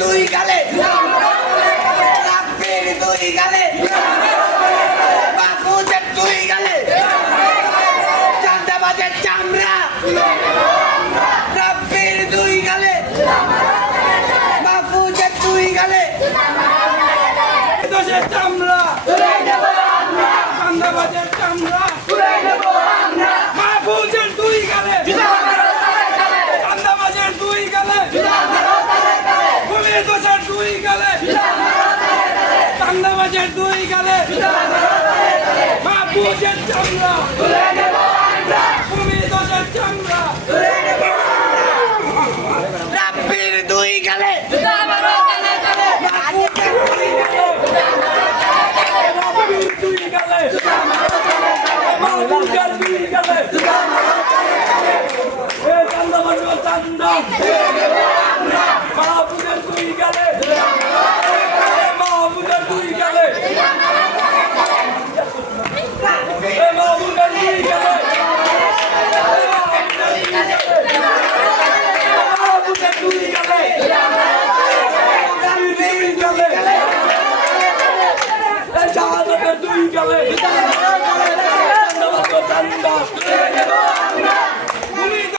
দুই গালে রাব্বির দুই গালে মাহফুজের দুই গালে চাঁদাবাজের চামড়া রাব্বির দুই গালে মাহফুজের দুই গালে দোষের চামড়া চাঁদাবাজের চামড়া মাহফুজের দুই গালে চাঁদাবাজের দুই গালে পুলিশ দোষের দুই গালে চাঁদাবাজের দুই গালে মাহফুজের চামড়া পুলিশ দোষের চামড়া রাব্বির দুই গালে মাহফুজের দুই গালে মাহফুজের দুই গালে চাঁদাবাজের চান্দা মাহফুজের দুই গালে মাহফুজের দুই গালে মাহফুজের দুই গালে মাহফুজের দুই গালে শাহাদাতের দুই গালে